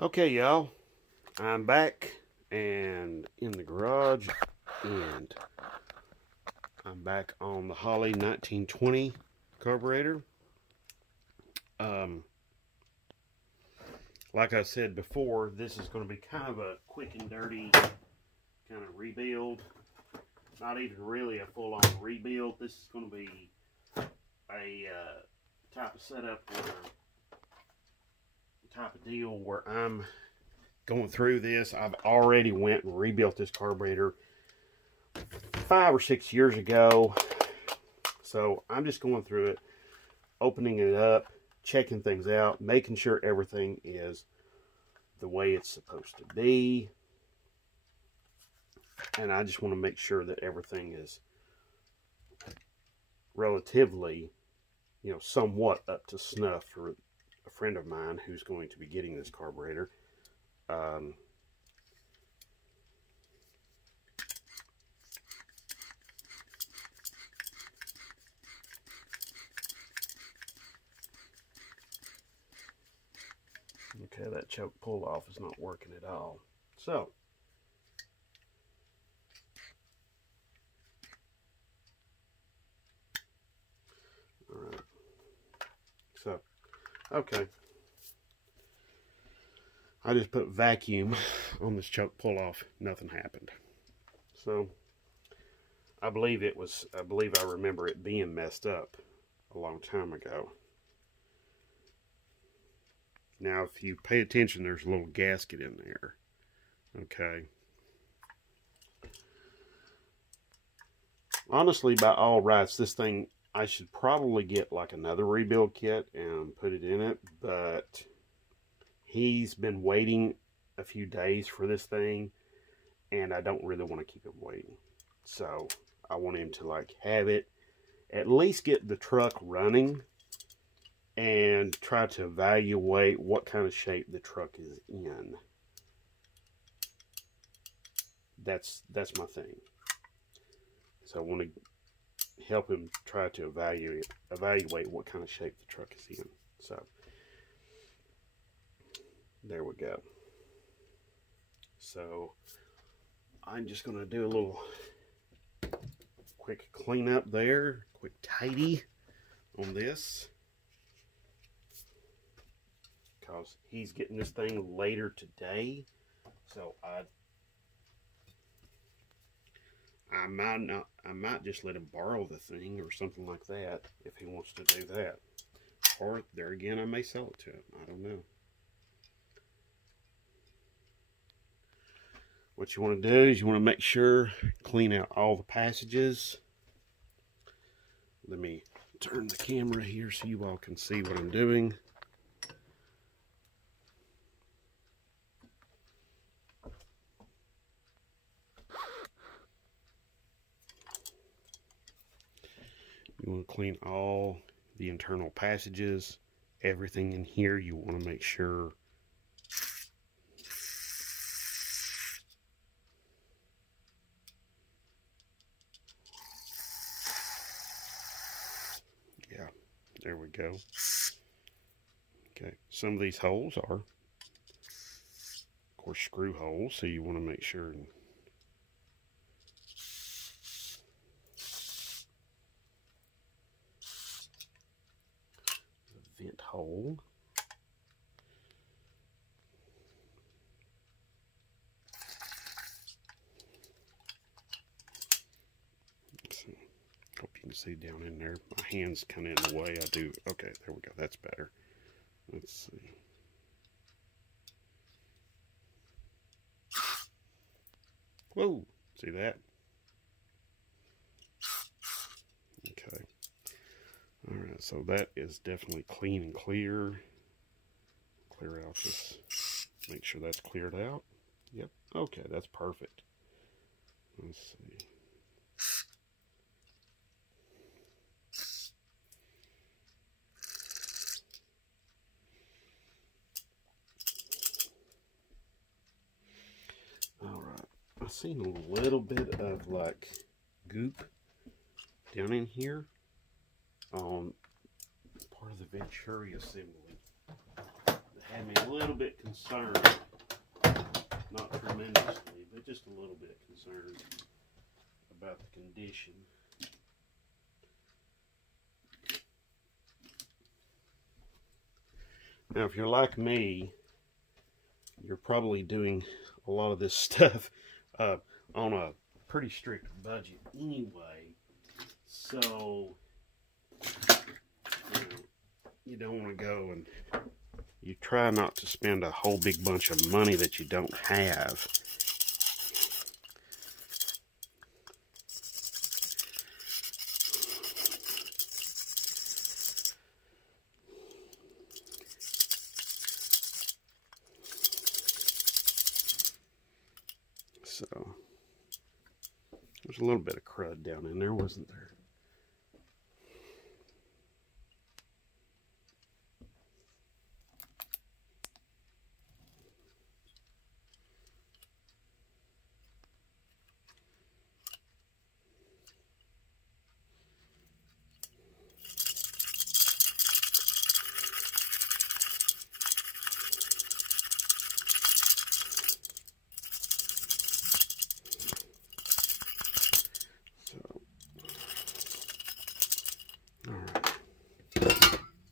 Okay, y'all, I'm back and in the garage, and I'm back on the Holley 1920 carburetor. Like I said before, this is going to be kind of a quick and dirty kind of rebuild. Not even really a full-on rebuild. This is going to be a type of setup where type of deal where I'm going through this. I've already went and rebuilt this carburetor 5 or 6 years ago, so I'm just going through it, opening it up, checking things out, making sure everything is the way it's supposed to be, and I just want to make sure that everything is relatively, somewhat up to snuff for a friend of mine who's going to be getting this carburetor. Okay, that choke pull off is not working at all. So, alright. So, okay. I just put vacuum on this choke pull off. Nothing happened. So, I believe I remember it being messed up a long time ago. Now, if you pay attention, there's a little gasket in there. Okay. Honestly, by all rights, this thing, I should probably get like another rebuild kit and put it in it, but he's been waiting a few days for this thing, and I don't really want to keep him waiting. So, I want him to like have it, at least get the truck running, and try to evaluate what kind of shape the truck is in. That's my thing. So I want to help him try to evaluate what kind of shape the truck is in. So there we go. So I'm just going to do a little quick cleanup there, quick tidy on this, because he's getting this thing later today. So I might just let him borrow the thing or something like that if he wants to do that. Or there again, I may sell it to him. I don't know. What you want to do is you want to make sure, clean out all the passages. Let me turn the camera here so you all can see what I'm doing. You want to clean all the internal passages, everything in here. You want to make sure there we go. Okay, some of these holes are, of course, screw holes, so you want to make sure. Vent hole. Let's see. Hope you can see down in there. My hand's kind of in the way. I do. Okay, there we go. That's better. Let's see. Whoa! See that? Okay. Alright, so that is definitely clean and clear. Clear out this. Make sure that's cleared out. Yep. Okay, that's perfect. Let's see. Alright. I've seen a little bit of like goop down in here on part of the Venturi assembly. The had me a little bit concerned. Not tremendously, but just a little bit concerned about the condition. Now, if you're like me, you're probably doing a lot of this stuff on a pretty strict budget anyway. So, you don't want to go and you try not to spend a whole big bunch of money that you don't have. So, there's a little bit of crud down in there, wasn't there?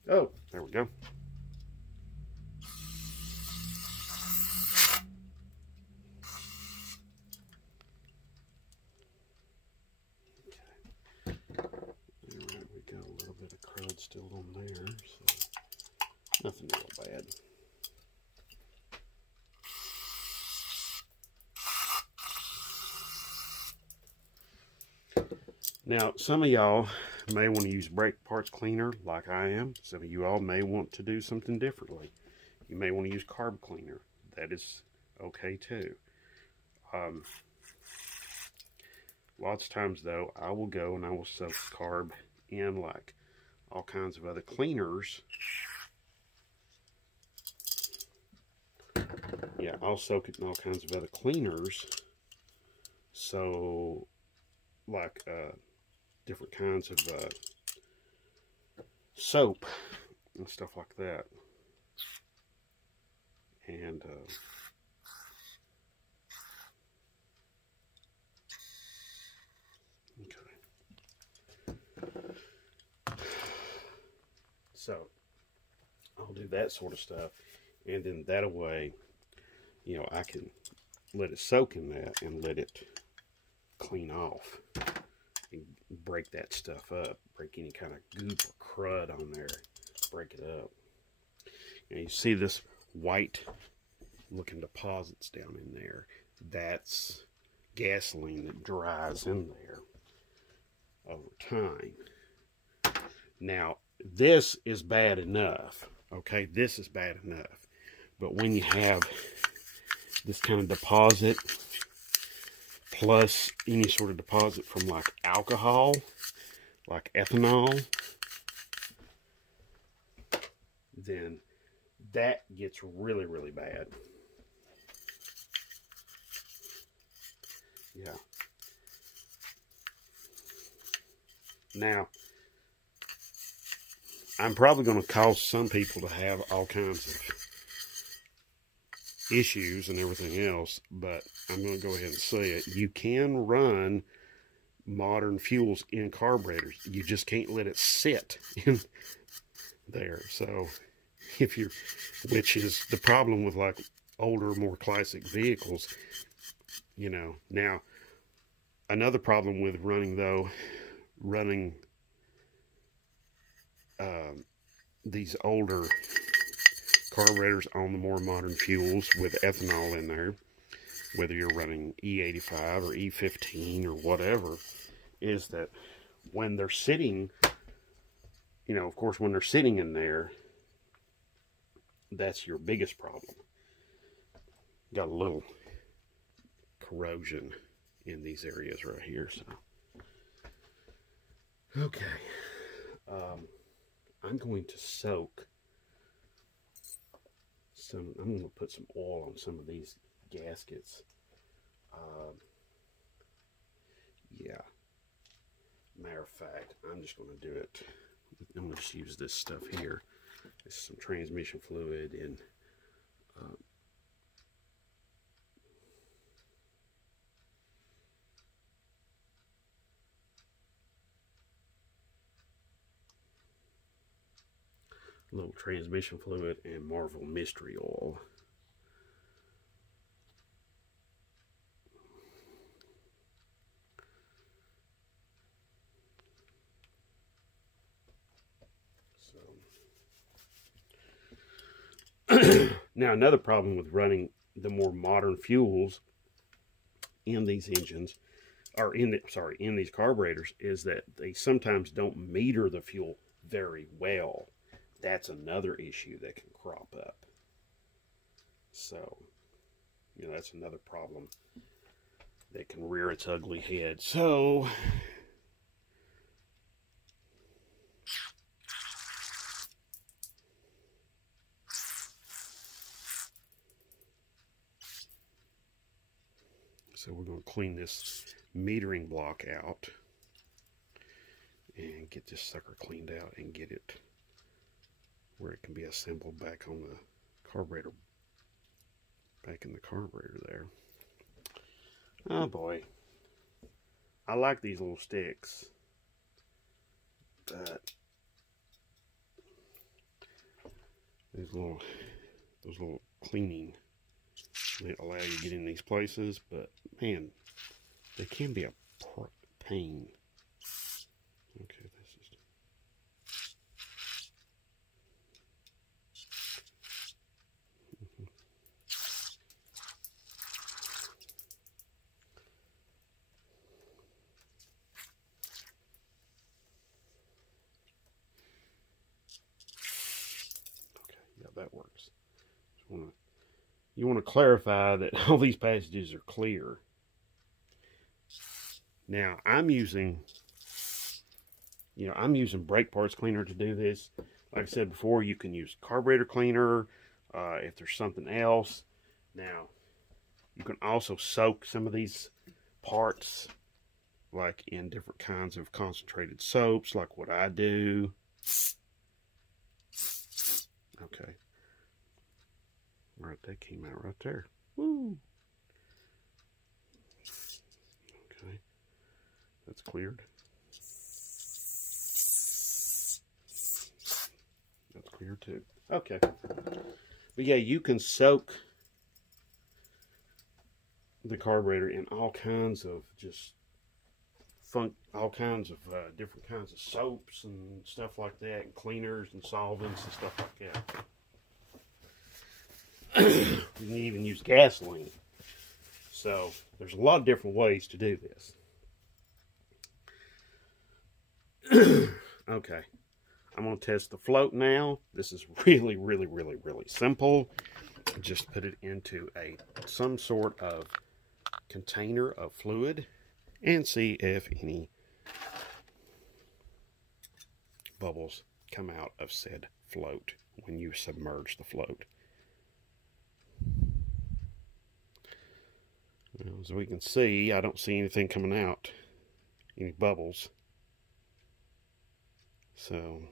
Oh, there we go. Okay. Alright, we got a little bit of crud still on there, so nothing real bad. Now, some of y'all may want to use brake parts cleaner like I am. Some of you all may want to do something differently. You may want to use carb cleaner. That is okay too. Lots of times though, I will go and I will soak carb in like all kinds of other cleaners. Yeah, I'll soak it in all kinds of other cleaners. So, like different kinds of soap and stuff like that. And okay. So I'll do that sort of stuff, and then that way, you know, I can let it soak in that and let it clean off. And break that stuff up, break any kind of goop or crud on there, break it up. And you see this white looking deposits down in there. That's gasoline that dries in there over time. Now, this is bad enough, okay? This is bad enough. But when you have this kind of deposit, plus any sort of deposit from like alcohol, like ethanol, then that gets really, really bad. Yeah. Now, I'm probably going to cause some people to have all kinds of issues and everything else, but I'm going to go ahead and say it. You can run modern fuels in carburetors. You just can't let it sit in there. So if you're, which is the problem with like older, more classic vehicles, you know. Now, another problem with running these older carburetors on the more modern fuels with ethanol in there, whether you're running E85 or E15 or whatever, is that when they're sitting, you know, of course, when they're sitting in there, that's your biggest problem. Got a little corrosion in these areas right here, so. Okay. I'm going to soak some, I'm going to put some oil on some of these gaskets. Yeah. Matter of fact, I'm just going to do it. I'm going to just use this stuff here. This is some transmission fluid, and A little transmission fluid and Marvel mystery oil. Now, another problem with running the more modern fuels in these engines, or in these carburetors, is that they sometimes don't meter the fuel very well. That's another issue that can crop up. So, you know, that's another problem that can rear its ugly head. So, we're going to clean this metering block out and get this sucker cleaned out and get it where it can be assembled back on the carburetor, back in the carburetor there. Oh boy, I like these little sticks, but those little cleaning, they allow you to get in these places, but man, they can be a pain. Okay, this is... Okay, yeah, that works. You want to clarify that all these passages are clear. Now, I'm using brake parts cleaner to do this. Like I said before, you can use carburetor cleaner if there's something else. Now, you can also soak some of these parts, like in different kinds of concentrated soaps, like what I do. Okay. Right, that came out right there. Woo! Okay. That's cleared. That's clear too. Okay. But yeah, you can soak the carburetor in all kinds of different kinds of soaps and stuff like that, and cleaners and solvents and stuff like that. You can even use gasoline. So there's a lot of different ways to do this. Okay, I'm going to test the float now. This is really, really, really, really simple. Just put it into some sort of container of fluid and see if any bubbles come out of said float when you submerge the float. As we can see, I don't see anything coming out, any bubbles. So,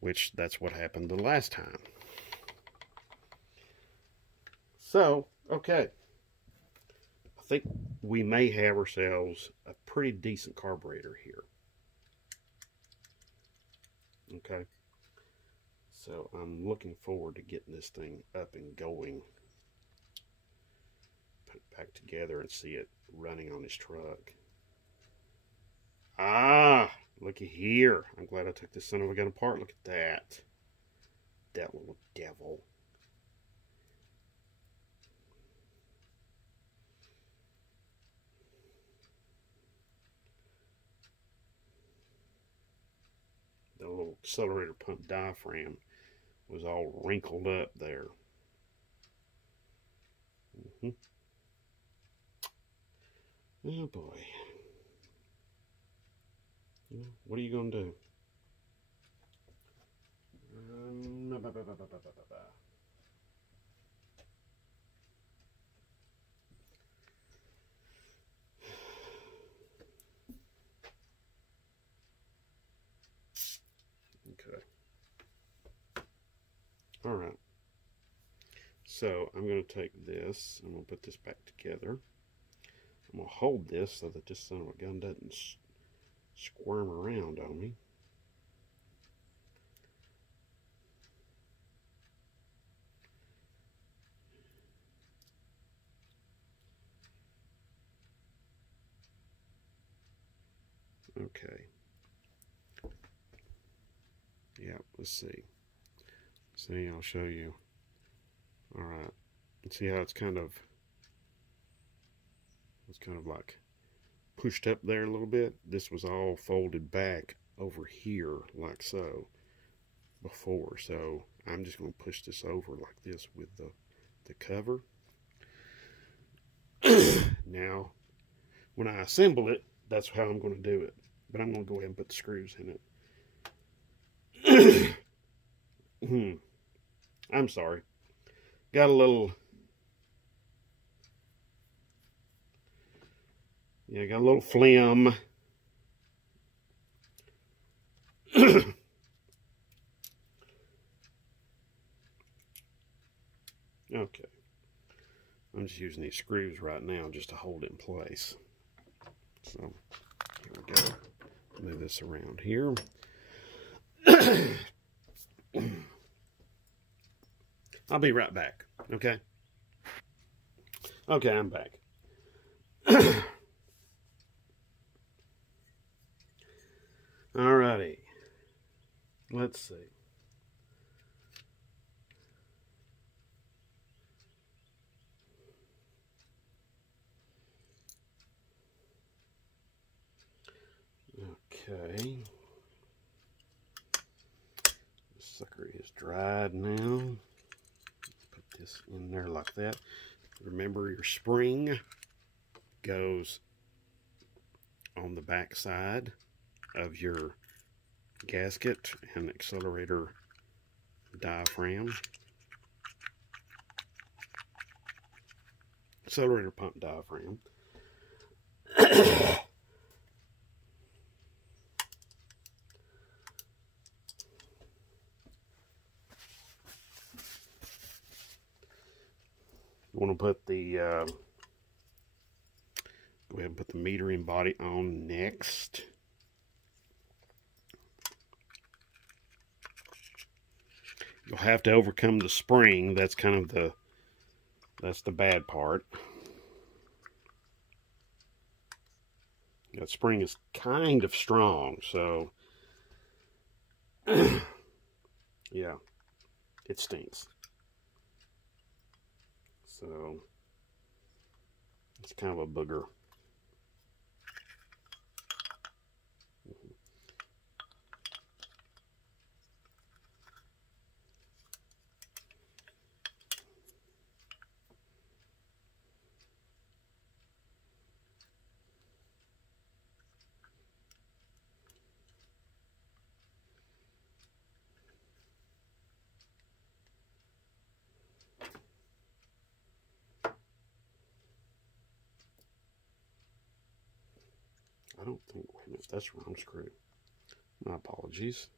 which that's what happened the last time. So, okay. I think we may have ourselves a pretty decent carburetor here. Okay. So I'm looking forward to getting this thing up and going. Put it back together and see it running on this truck. Ah, looky here. I'm glad I took this son of a gun apart. Look at that. That little devil. The little accelerator pump diaphragm was all wrinkled up there. Oh boy. What are you going to do? Okay. All right. So I'm going to take this. I'm going to put this back together. I'm going to hold this so that this son of a gun doesn't squirm around on me. Okay. Yeah, let's see. See, I'll show you. All right. See how it's kind of like pushed up there a little bit. This was all folded back over here like so before. So I'm just going to push this over like this with the cover. Now, when I assemble it, that's how I'm going to do it. But I'm going to go ahead and put the screws in it. I'm sorry. Got a little... Yeah, got a little phlegm. Okay. I'm just using these screws right now just to hold it in place. So, here we go. Move this around here. I'll be right back, okay? Okay, I'm back. Alrighty. Let's see. Okay. This sucker is dried now. Put this in there like that. Remember, your spring goes on the back side of your gasket and accelerator diaphragm. Accelerator pump diaphragm. You want to put the go ahead and put the metering body on next. You'll have to overcome the spring. That's kind of that's the bad part. That spring is kind of strong, so yeah, it stinks. So it's kind of a booger. I don't think, wait a minute, that's wrong screw. My apologies.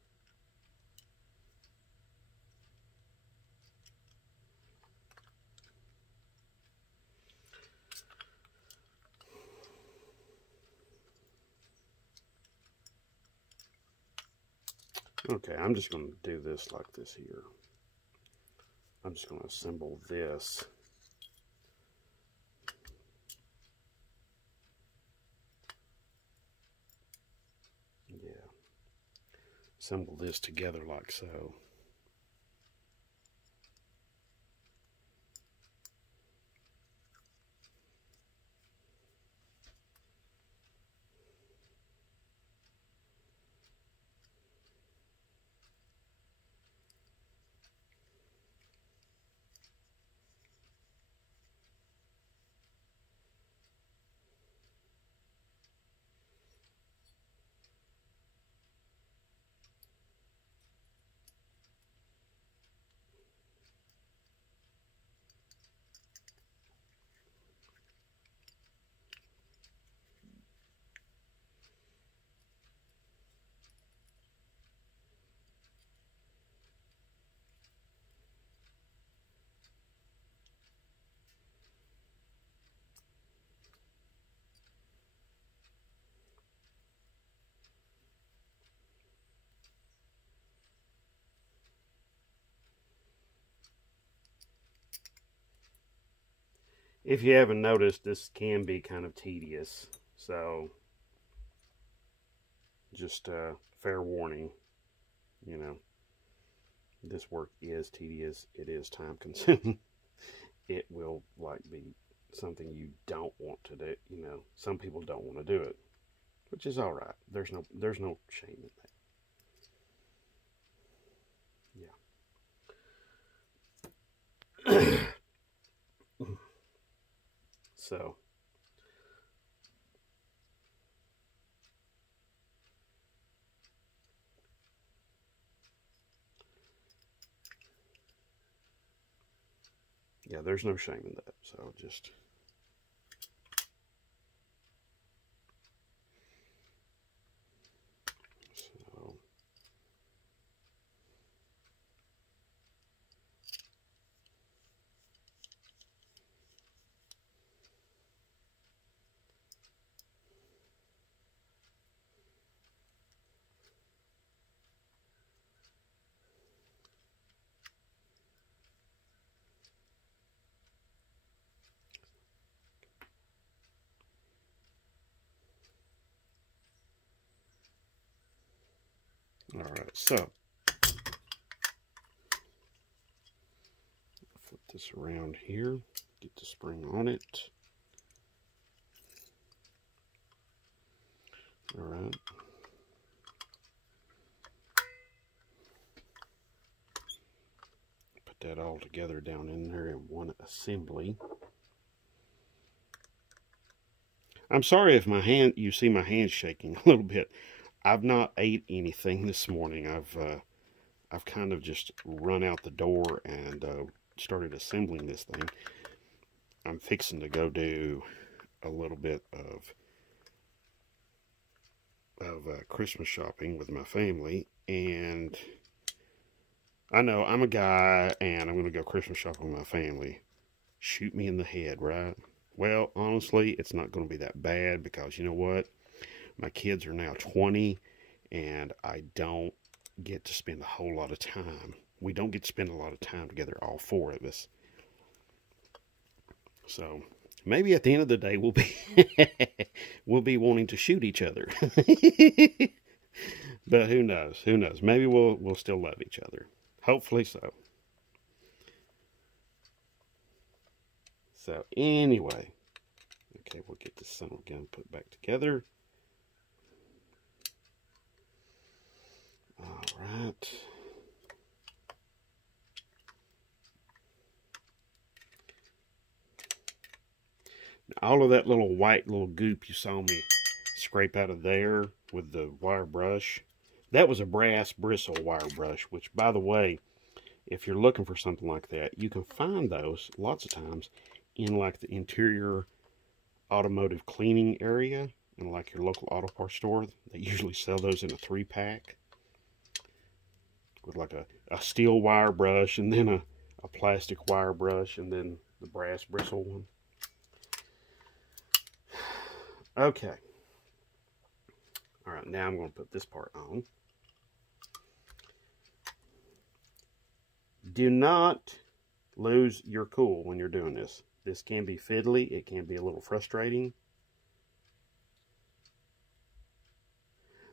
Okay, I'm just going to do this like this here. I'm just going to assemble this. Yeah. Assemble this together like so. if you haven't noticed, this can be kind of tedious. So, just fair warning, you know, this work is tedious. It is time consuming. It will like be something you don't want to do. You know, some people don't want to do it, which is all right. There's no shame in that. Yeah. So, yeah, there's no shame in that. So just. So. All right, so flip this around here, get the spring on it. All right. Put that all together down in there in one assembly. I'm sorry if you see my hand shaking a little bit. I've not ate anything this morning. I've kind of just run out the door and started assembling this thing. I'm fixing to go do a little bit of Christmas shopping with my family, and I know I'm a guy and I'm going to go Christmas shopping with my family. Shoot me in the head, right? Well, honestly, it's not going to be that bad because you know what? My kids are now 20 and I don't get to spend a whole lot of time. We don't get to spend a lot of time together, all four of us. So maybe at the end of the day we'll be wanting to shoot each other. But who knows? Who knows? Maybe we'll still love each other. Hopefully so. So anyway, okay, we'll get this son of a gun put back together. All right. Now, all of that little white little goop you saw me scrape out of there with the wire brush, that was a brass bristle wire brush, which, by the way, if you're looking for something like that, you can find those lots of times in like the interior automotive cleaning area and like your local auto parts store. They usually sell those in a 3-pack with like a steel wire brush and then a plastic wire brush and then the brass bristle one. Okay. All right, now I'm going to put this part on. Do not lose your cool when you're doing this. This can be fiddly. It can be a little frustrating.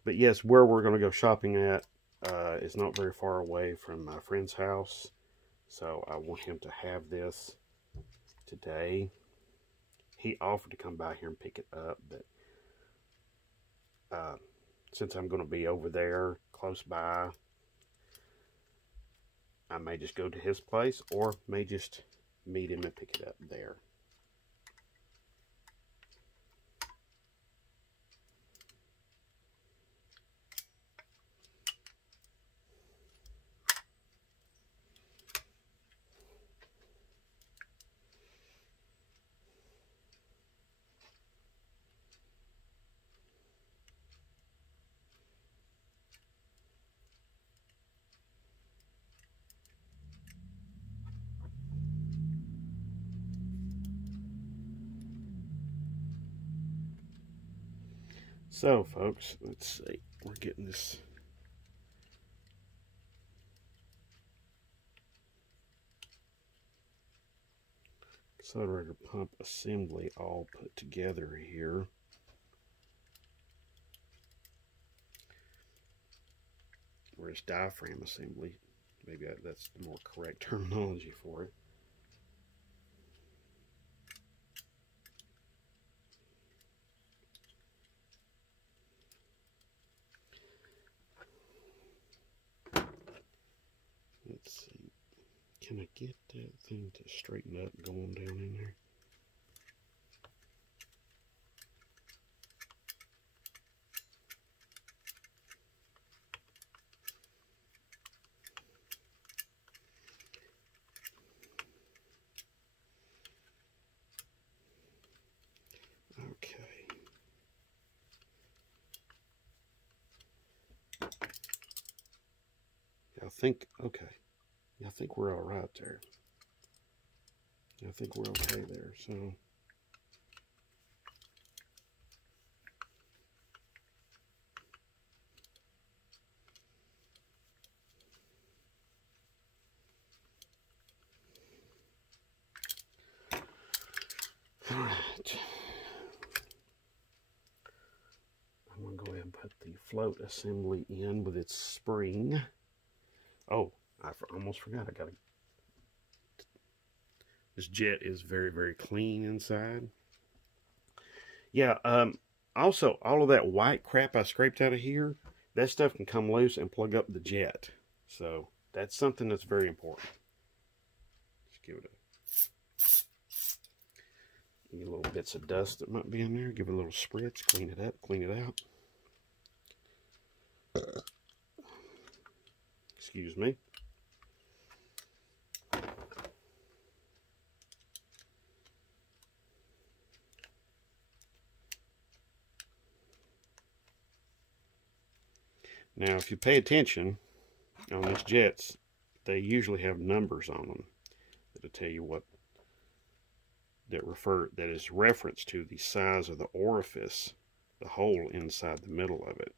But yes, where we're going to go shopping at is not very far away from my friend's house. So I want him to have this today. He offered to come by here and pick it up, but since I'm going to be over there close by, I may just go to his place or may just meet him and pick it up there. So, folks, let's see. We're getting this. accelerator pump assembly all put together here. Or it's diaphragm assembly. Maybe that's the more correct terminology for it. Let's see. Can I get that thing to straighten up going down in there? Okay. I think, okay. I think we're all right there. I think we're okay there, so. All right. I'm going to go ahead and put the float assembly in with its spring. Oh, I almost forgot. This jet is very, very clean inside. Yeah, also, all of that white crap I scraped out of here, that stuff can come loose and plug up the jet. So, that's something that's very important. Just give it any little bits of dust that might be in there. Give it a little spritz, clean it up, clean it out. Excuse me. Now, if you pay attention on these jets, they usually have numbers on them that'll tell you what that is reference to the size of the orifice, the hole inside the middle of it.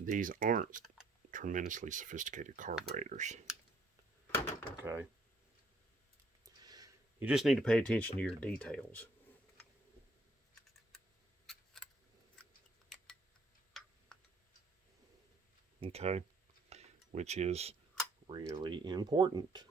These aren't tremendously sophisticated carburetors. Okay. You just need to pay attention to your details. Okay, which is really important.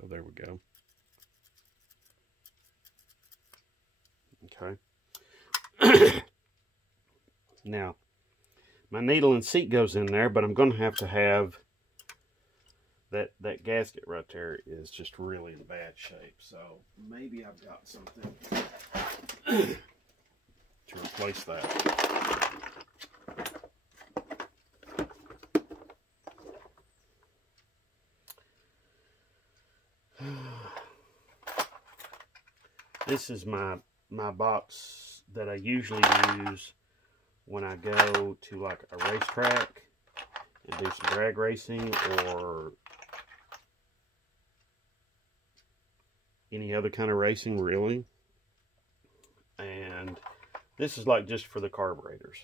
So there we go. Okay. Now, my needle and seat goes in there, but I'm going to have that gasket right there is just really in bad shape. So maybe I've got something to replace that. This is my box that I usually use when I go to like a racetrack and do some drag racing or any other kind of racing, really. And this is like just for the carburetors,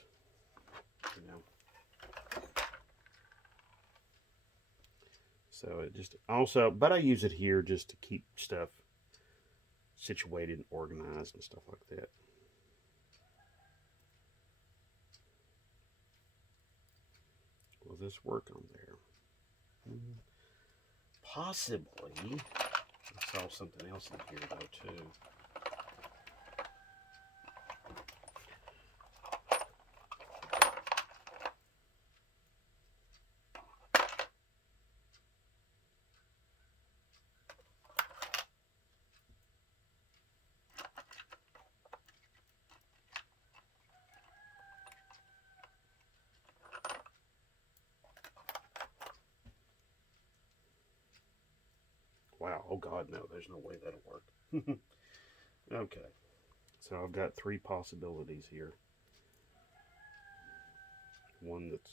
you know. So it just also, but I use it here just to keep stuff situated and organized and stuff like that. Will this work on there? Possibly. I saw something else in here though too. wow, oh God, no, there's no way that'll work. Okay, so I've got 3 possibilities here. One that's,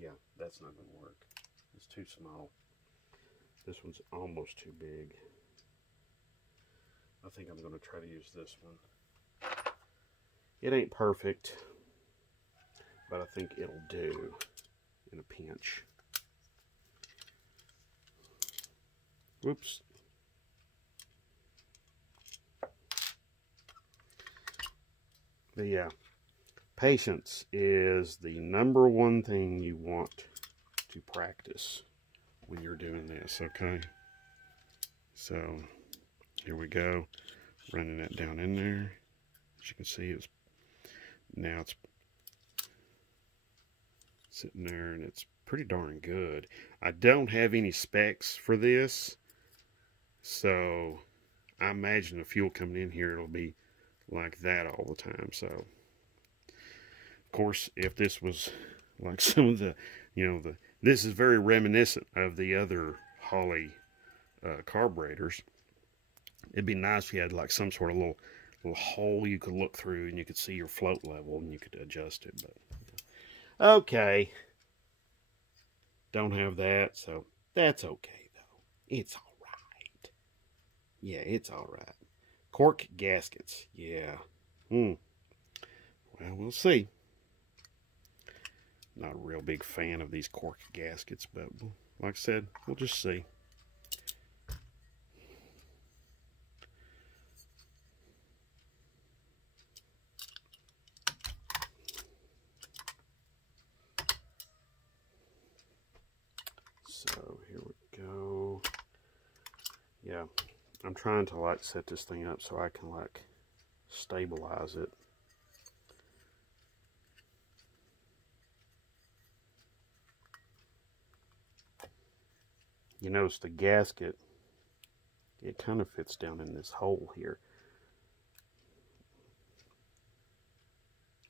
yeah, that's not going to work. It's too small. This one's almost too big. I think I'm going to try to use this one. It ain't perfect, but I think it'll do in a pinch. Whoops. But yeah, patience is the #1 thing you want to practice when you're doing this, okay? So, here we go. Running that down in there. As you can see, now it's sitting there, and it's pretty darn good. I don't have any specs for this, so I imagine the fuel coming in here, it'll be like that all the time. So, of course, if this was like some of the, this is very reminiscent of the other Holley carburetors. It'd be nice if you had like some sort of little hole you could look through and you could see your float level and you could adjust it. But okay, don't have that, so that's okay though. It's all right. Yeah, it's all right. Cork gaskets, yeah. Well, we'll see. Not a real big fan of these cork gaskets, but like I said, we'll just see. So here we go. Yeah, I'm trying to like set this thing up so I can like stabilize it. You notice the gasket, it kind of fits down in this hole here.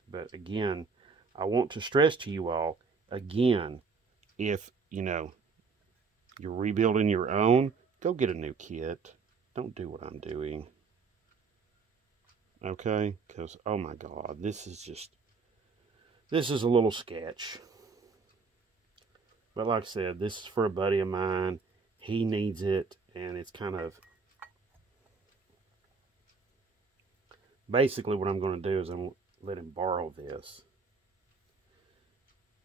But again, I want to stress to you all, again, if, you're rebuilding your own, go get a new kit. Don't do what I'm doing. Okay? Because, oh my God, this is a little sketch. But like I said, this is for a buddy of mine. He needs it, and it's kind of... Basically, what I'm going to do is I'm going to let him borrow this.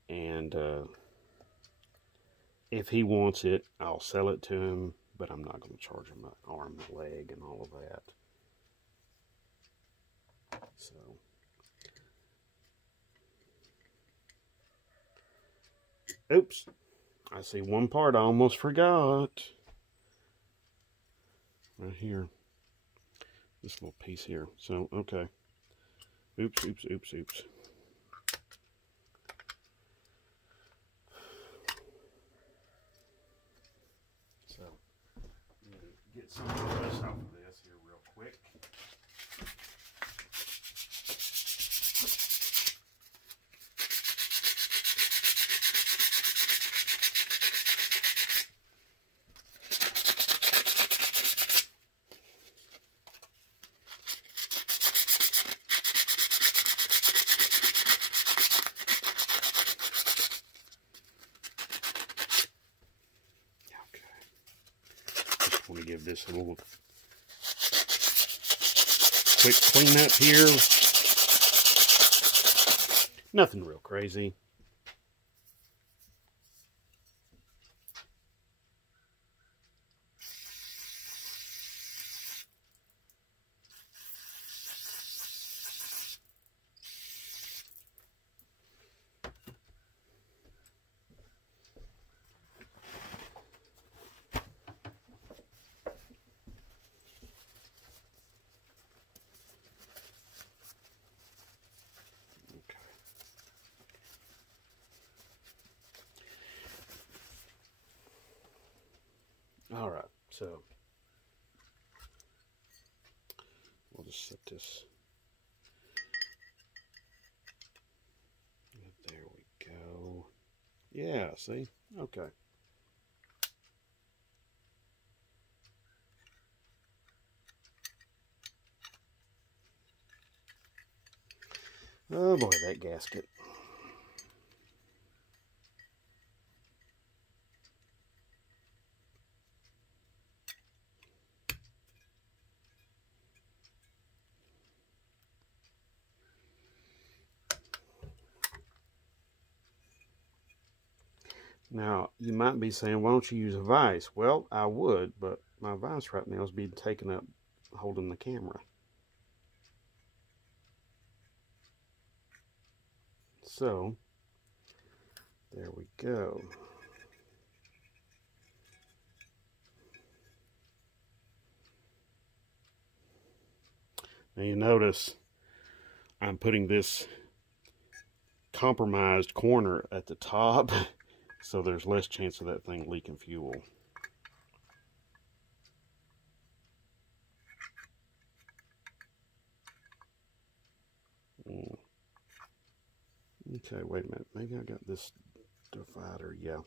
And if he wants it, I'll sell it to him, but I'm not going to charge him an arm and a leg and all of that. So... Oops. I see one part I almost forgot. Right here. This little piece here. So, okay. Oops, oops, oops, oops. So, I'm going to get some of the rest off of this here real quick. Want to give this a little quick cleanup here. Nothing real crazy. All right, so we'll just set this. There we go. Yeah, see? Okay. Oh boy, that gasket. Now, you might be saying, why don't you use a vise? Well, I would, but my vise right now is being taken up holding the camera. So, there we go. Now you notice I'm putting this compromised corner at the top, so there's less chance of that thing leaking fuel. Okay, wait a minute. Maybe I got this divider. Yeah,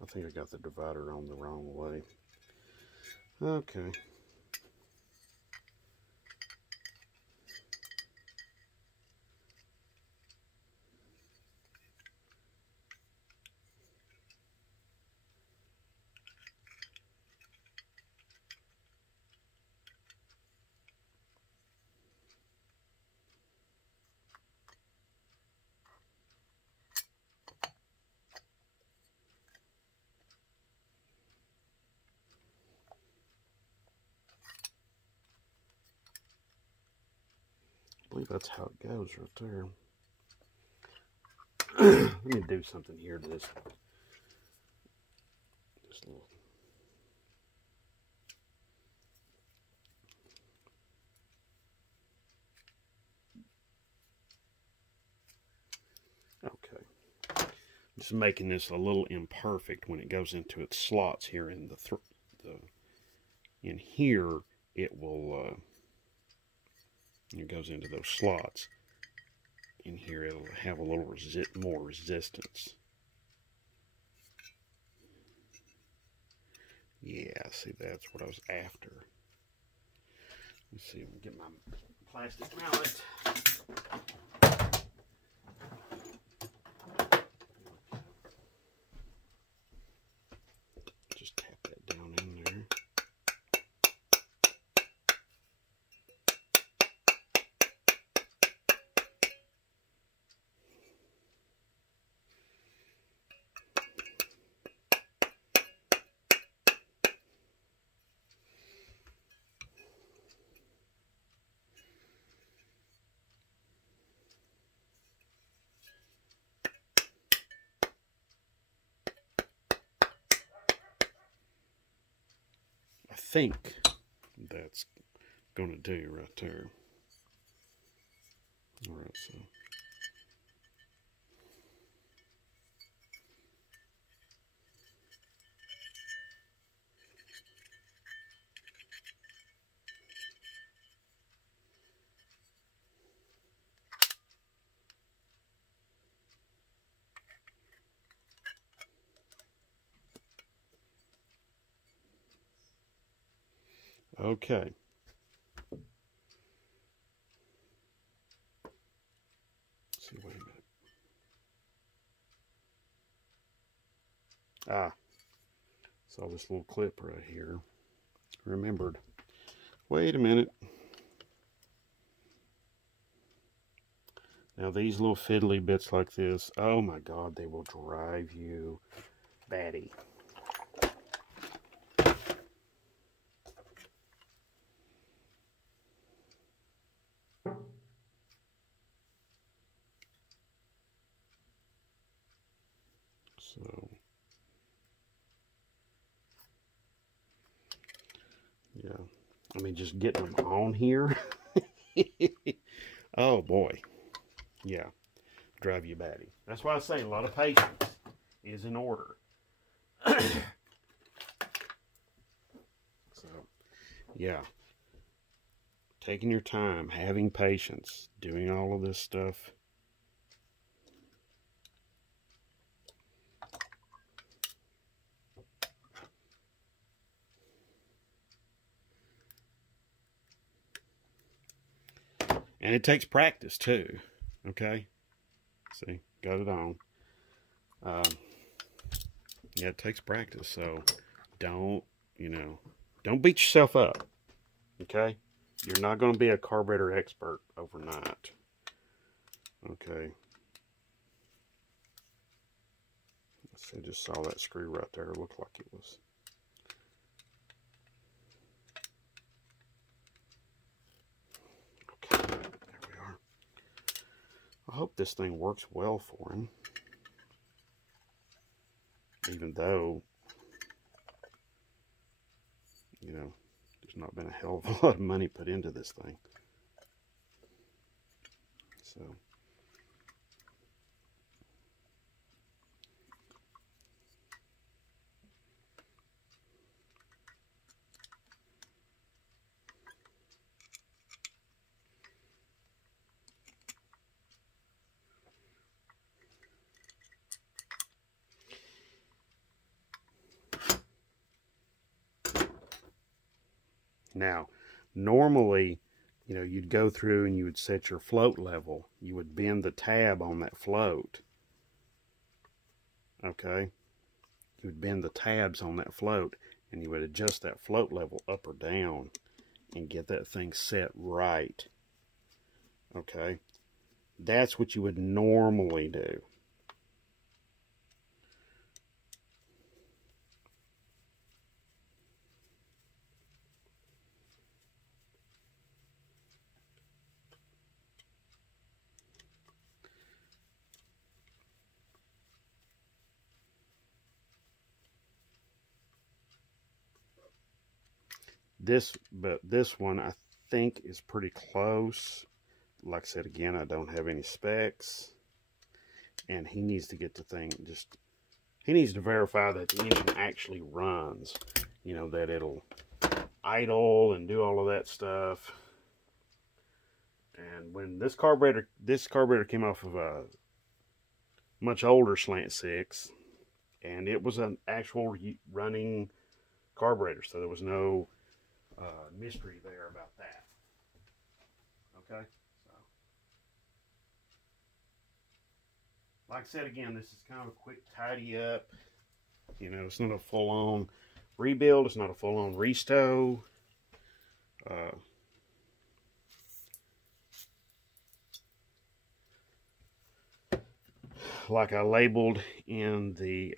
I think I got the divider on the wrong way. Okay. I believe that's how it goes right there. Let me do something here to this little. Okay. Just making this a little imperfect when it goes into its slots here in in here. It will it goes into those slots. In here it'll have a little more resistance. Yeah, see, that's what I was after. Let's see if we can get my plastic mallet. Just tap that down in there. I think that's going to do right there. All right, so. Okay. Let's see, wait a minute. Saw this little clip right here. Remembered. Wait a minute. Now these little fiddly bits like this, oh my God, they will drive you batty. So, yeah, I mean, just getting them on here. Oh boy, yeah, drive you batty. That's why I say a lot of patience is in order. So, yeah, taking your time, having patience, doing all of this stuff. And it takes practice too. Okay, see, got it on. Yeah, it takes practice, so don't, don't beat yourself up. Okay, you're not going to be a carburetor expert overnight. Okay. I just saw that screw right there. It looked like it was. Okay, there we are. I hope this thing works well for him. Even though, there's not been a hell of a lot of money put into this thing. So. Now, normally, you'd go through and you would set your float level. You would bend the tab on that float. Okay? You would bend the tabs on that float and you would adjust that float level up or down and get that thing set right. Okay? That's what you would normally do. But this one I think is pretty close. Like I said again, I don't have any specs, and he needs to get the thing he needs to verify that the engine actually runs. That it'll idle and do all of that stuff. And when this carburetor came off of a much older Slant 6, and it was an actual running carburetor, so there was no mystery there about that. Okay, so like I said again, this is kind of a quick tidy up. It's not a full-on rebuild. It's not a full-on restow. Like I labeled in the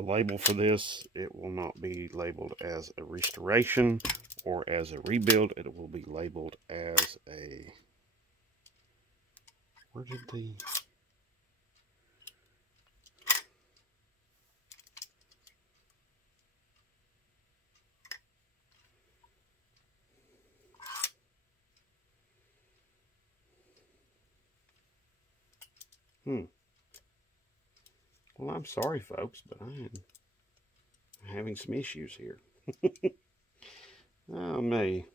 label for this, it will not be labeled as a restoration or as a rebuild. It will be labeled as a, where did the, well, I'm sorry, folks, but I am having some issues here. Oh, me.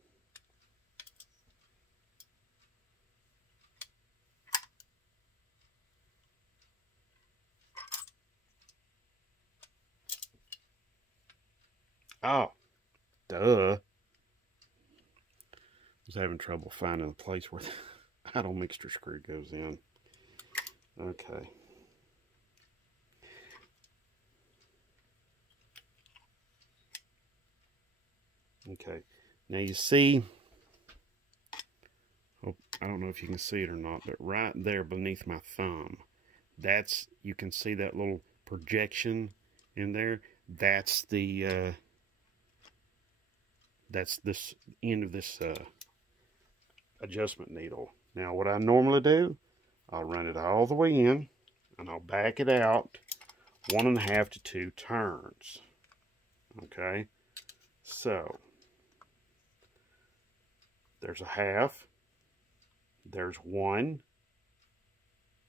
Oh, duh. I was having trouble finding a place where the idle mixture screw goes in. Okay. Okay. Now you see, I don't know if you can see it or not, but right there beneath my thumb, you can see that little projection in there. That's the that's this end of this adjustment needle. Now what I normally do, I'll run it all the way in and I'll back it out 1.5 to 2 turns. Okay, so there's a half, there's 1,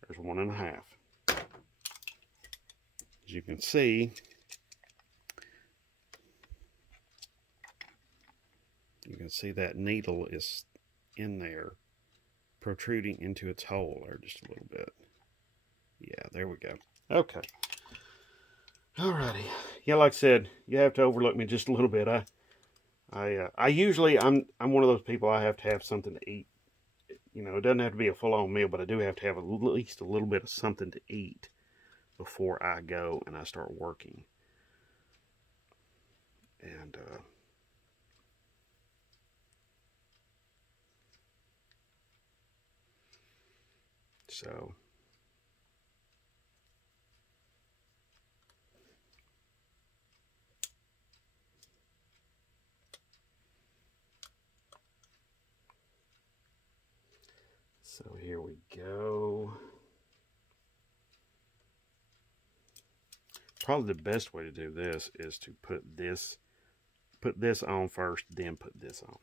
there's 1.5. As you can see, that needle is in there, protruding into its hole there just a little bit. Yeah, there we go. Okay. Alrighty. Yeah, like I said, you have to overlook me just a little bit. I usually, I'm one of those people, I have to have something to eat you know, it doesn't have to be a full-on meal, but I do have to have at least a little bit of something to eat before I go and I start working. And so here we go. Probably the best way to do this is to put this on first, then put this on.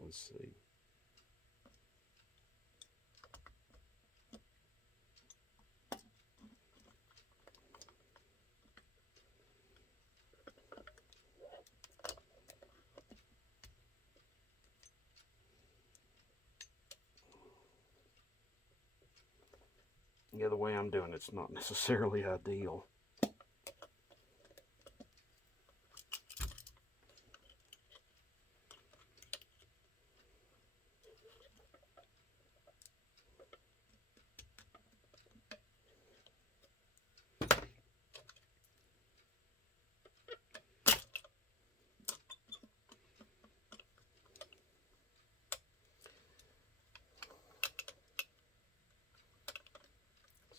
Let's see. Yeah, the way I'm doing it's not necessarily ideal.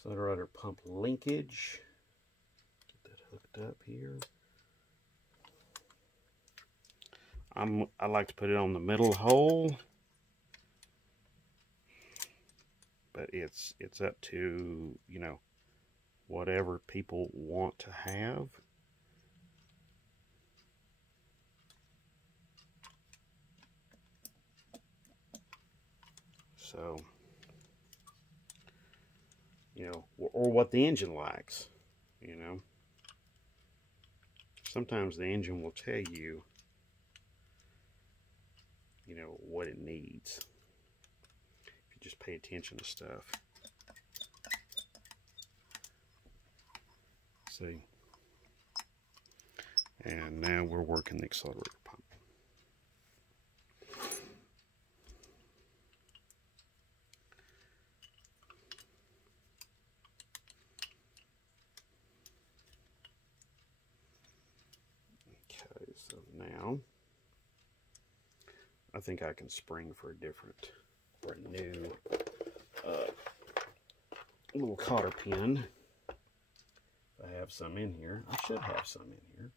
Accelerator pump linkage. Get that hooked up here. I like to put it on the middle hole, but it's up to, you know, whatever people want to have. So, you know, or what the engine likes, you know. Sometimes the engine will tell you, you know, what it needs. If you just pay attention to stuff. See? And now we're working the accelerator pump. Okay, so now I think I can spring for a new little cotter pin. I have some in here. I should have some in here.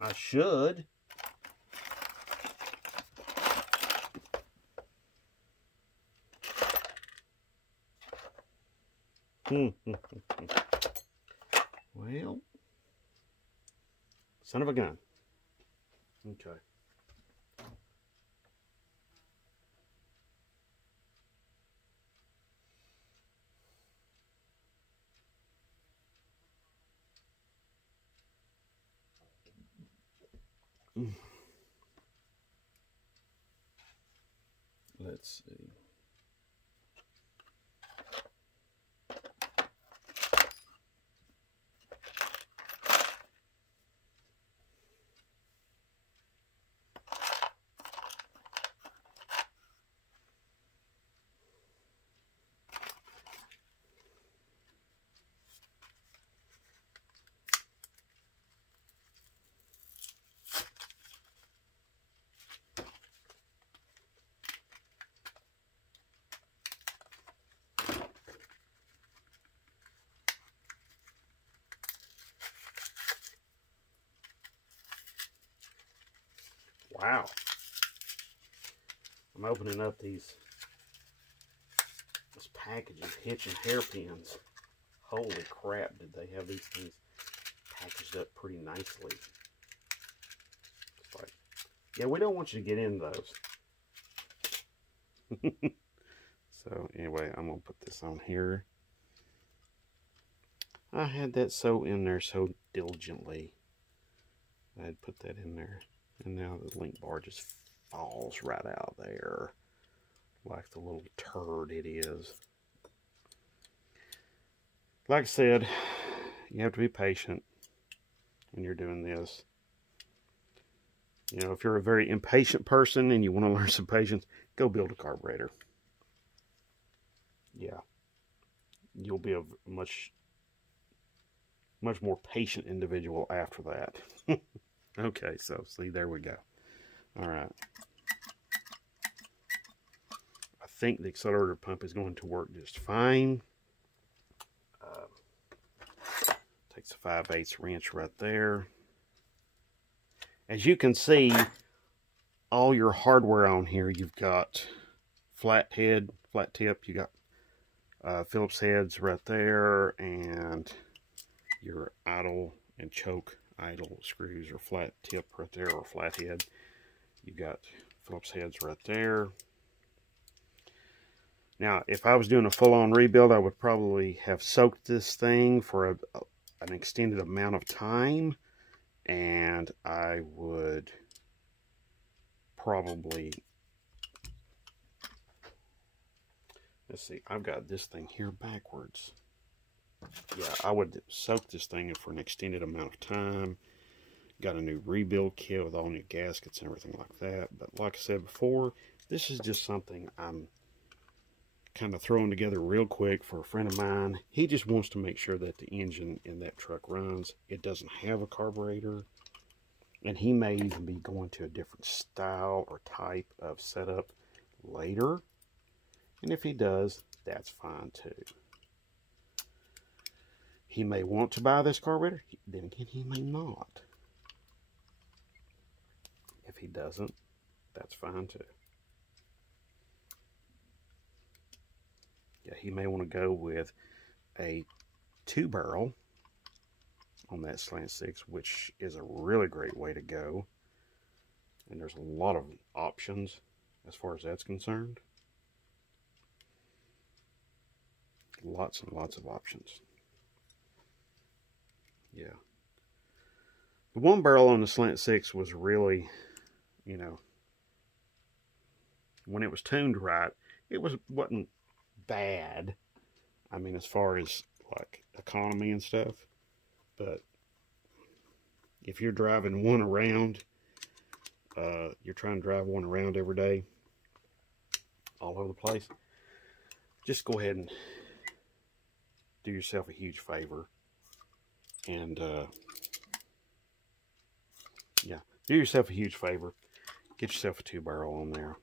I should. Well, son of a gun. Okay. Let's see. Wow. I'm opening up this package of hitch and hairpins. Holy crap, did they have these things packaged up pretty nicely. It's like, yeah, we don't want you to get in those. So anyway, I'm going to put this on here. I had that sew in there so diligently. I had put that in there. And now the link bar just falls right out there. Like the little turd it is. Like I said, you have to be patient when you're doing this. You know, if you're a very impatient person and you want to learn some patience, go build a carburetor. Yeah. You'll be a much more patient individual after that. Okay, so see, there we go. All right. I think the accelerator pump is going to work just fine. Takes a 5/8 wrench right there. As you can see, all your hardware on here, you've got flat head, flat tip, you got Phillips heads right there, and your idle and choke idle screws or flat tip right there, or flat head. You got Phillips heads right there. Now, if I was doing a full-on rebuild, I would probably have soaked this thing for an extended amount of time, and I would probably, let's see, I've got this thing here backwards. Yeah, I would soak this thing for an extended amount of time. Got a new rebuild kit with all new gaskets and everything like that. But like I said before, this is just something I'm kind of throwing together real quick for a friend of mine. He just wants to make sure that the engine in that truck runs. It doesn't have a carburetor, and he may even be going to a different style or type of setup later. And if he does, that's fine too. He may want to buy this carburetor, then again he may not. If he doesn't, that's fine too. Yeah, he may want to go with a 2-barrel on that slant 6, which is a really great way to go. And there's a lot of options as far as that's concerned. Lots and lots of options. Yeah. The 1-barrel on the slant 6 was really, you know, when it was tuned right, it wasn't bad. I mean, as far as like economy and stuff, but if you're driving one around, you're trying to drive one around every day, all over the place, just go ahead and do yourself a huge favor and yeah, do yourself a huge favor. Get yourself a 2-barrel on there.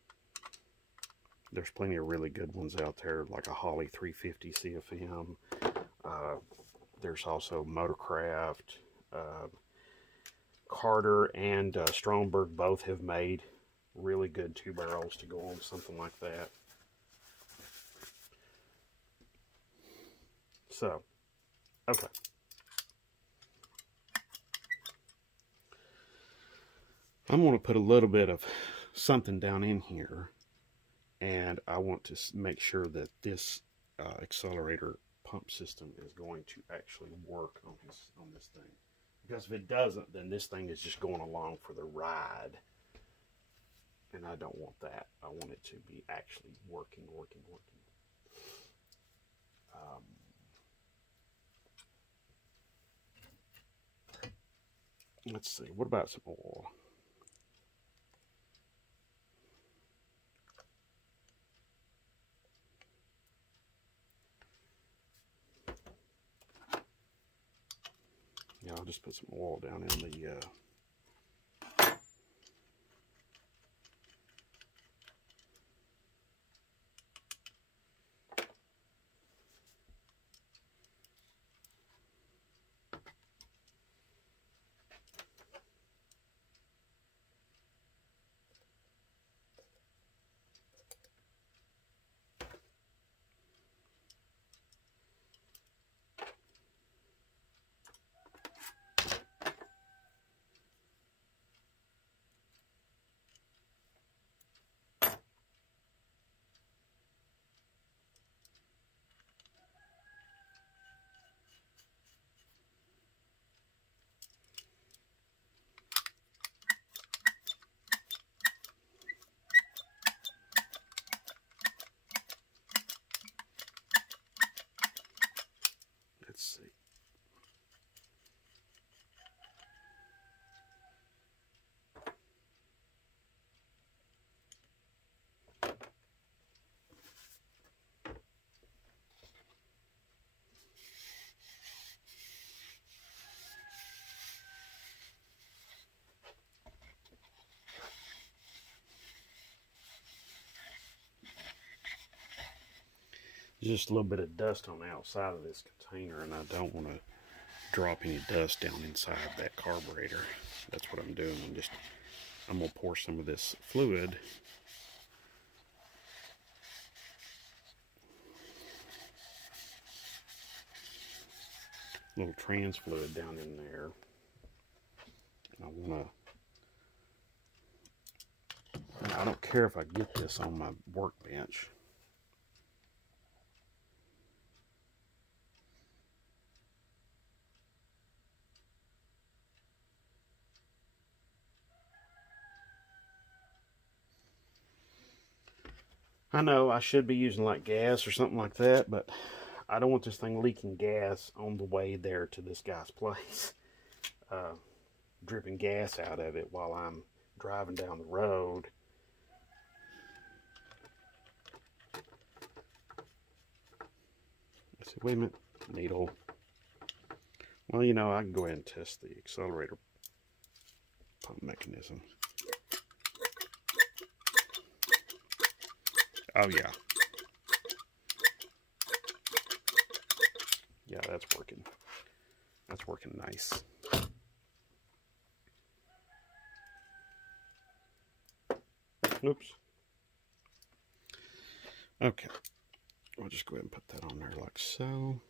There's plenty of really good ones out there, like a Holley 350 CFM. There's also Motorcraft. Carter and Stromberg both have made really good 2-barrels to go on something like that. So, okay. I'm going to put a little bit of something down in here, and I want to make sure that this accelerator pump system is going to actually work on this thing. Because if it doesn't, then this thing is just going along for the ride. And I don't want that. I want it to be actually working. Let's see. What about some oil? Yeah, I'll just put some oil down in the just a little bit of dust on the outside of this container, and I don't want to drop any dust down inside that carburetor. That's what I'm doing. I'm going to pour some of this fluid little trans fluid down in there. I don't care if I get this on my workbench. I know I should be using like gas or something like that, but I don't want this thing leaking gas on the way there to this guy's place. Dripping gas out of it while I'm driving down the road. I said, wait a minute, needle. Well, you know, I can go ahead and test the accelerator pump mechanism. Oh yeah. Yeah, that's working. That's working nice. Oops. Okay. I'll just go ahead and put that on there like so.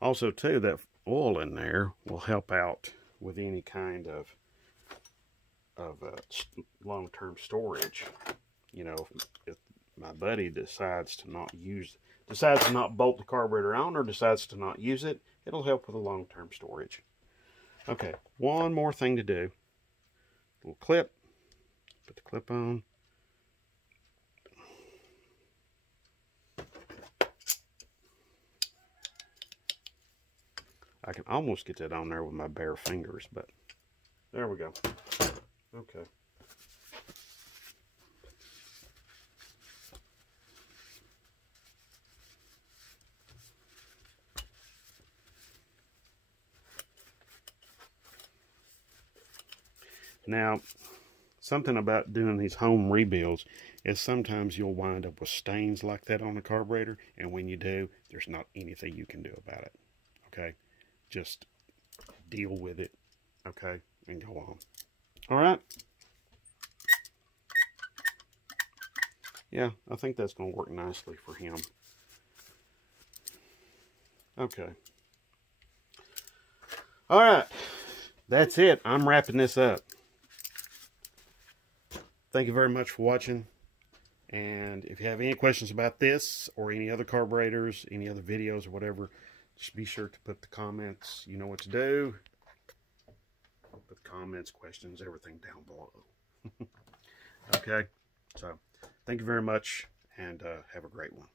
Also, too, that oil in there will help out with any kind of long-term storage. You know, if my buddy decides to not bolt the carburetor on, or decides to not use it, it'll help with the long-term storage. Okay, one more thing to do. Little clip. Put the clip on. I can almost get that on there with my bare fingers, but there we go. Okay. Now, something about doing these home rebuilds is sometimes you'll wind up with stains like that on the carburetor, and when you do, there's not anything you can do about it. Okay? Just deal with it, okay, and go on. All right. Yeah, I think that's going to work nicely for him. Okay. All right. That's it. I'm wrapping this up. Thank you very much for watching. And if you have any questions about this or any other carburetors, any other videos or whatever, just be sure to put the comments. You know what to do. Put comments, questions, everything down below. Okay? So, thank you very much, and have a great one.